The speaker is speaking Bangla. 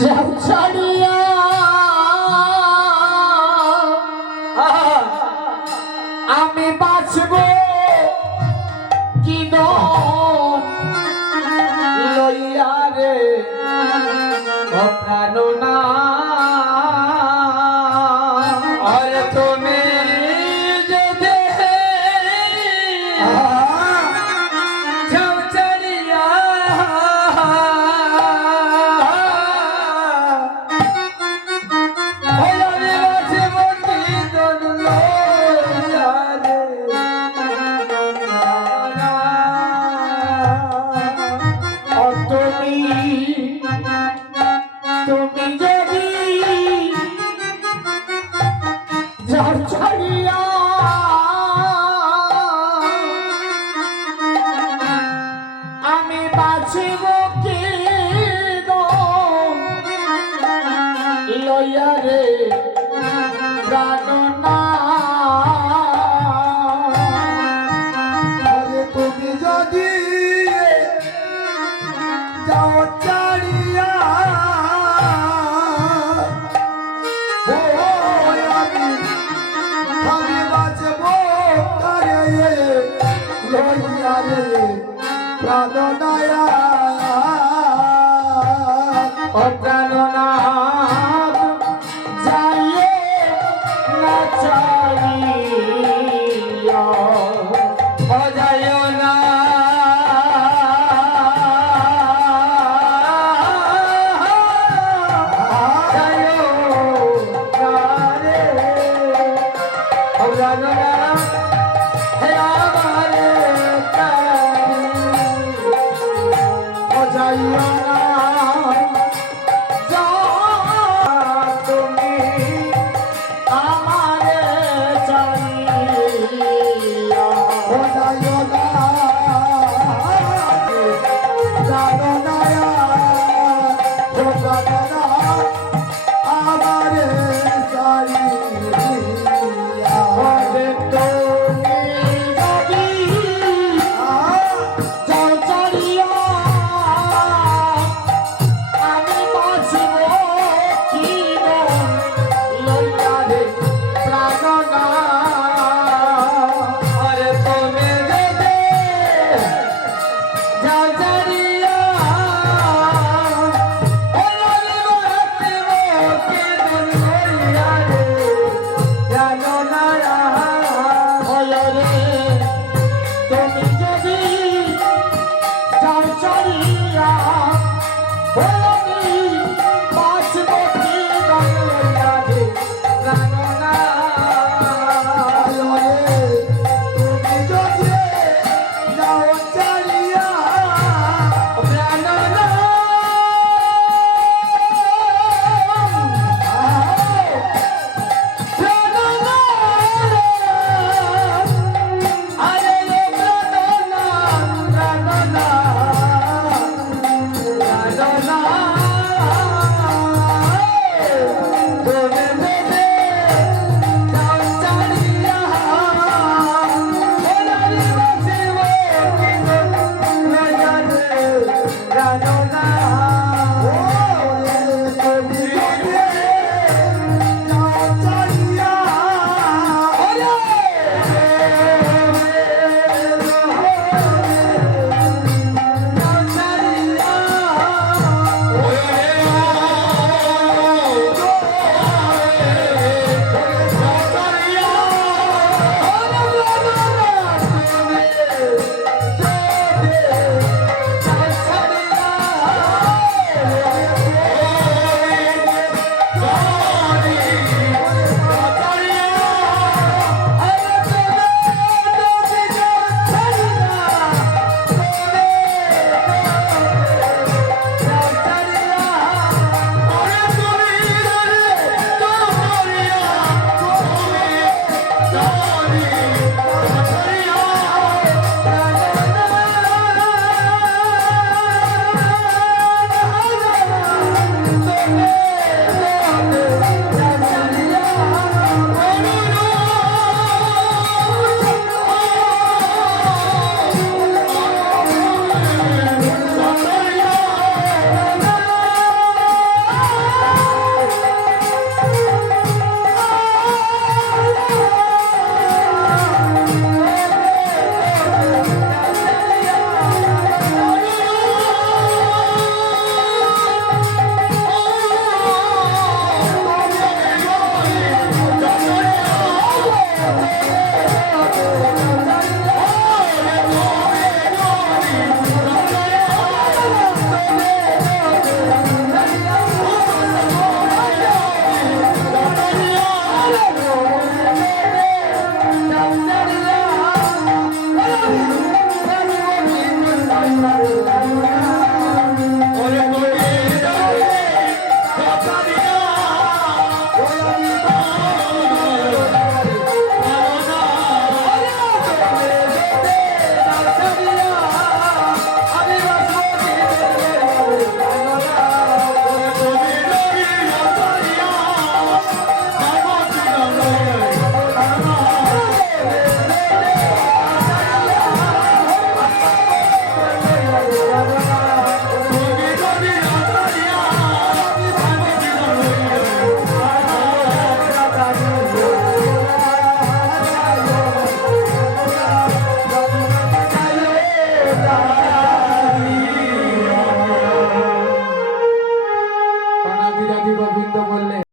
যাও ছাড়িয়া আমি বাঁচব কি লইয়া রে প্রাণ না আর তুমি যদি যাও ছাড়িয়া তুমি যদি যাও ছাড়িয়া আমি বাঁচিব কি লইয়া রে প্রাণ না তুমি যদি যাও ছাড়িয়া আমি বাঁচব কারে লইয়া রে প্রাণ নয়া ও প্রাণনাথ যাইয়ে না চাইয়া ও যাইও না যাইও না রে ও প্রাণনাথ হে আমারে ও যাইও না তুমি আমারে চাইয়া আমারে সারিয়া তুমি যদি যাও ছাড়িয়া আমি বাঁচব কি লইয়া রে প্রাণ না আরে তুমি যদি যাও ছাড়িয়া আমি বাঁচব কি লইয়া রে প্রাণ না হয় রে তুমি যদি যাও ছাড়িয়া আমি বাঁচব কি লইয়া রে প্রাণ না তুমি যদি যাও ছাড়িয়া প্রাণ না প্রাণ না আরে প্রাণ না প্রাণ না Radona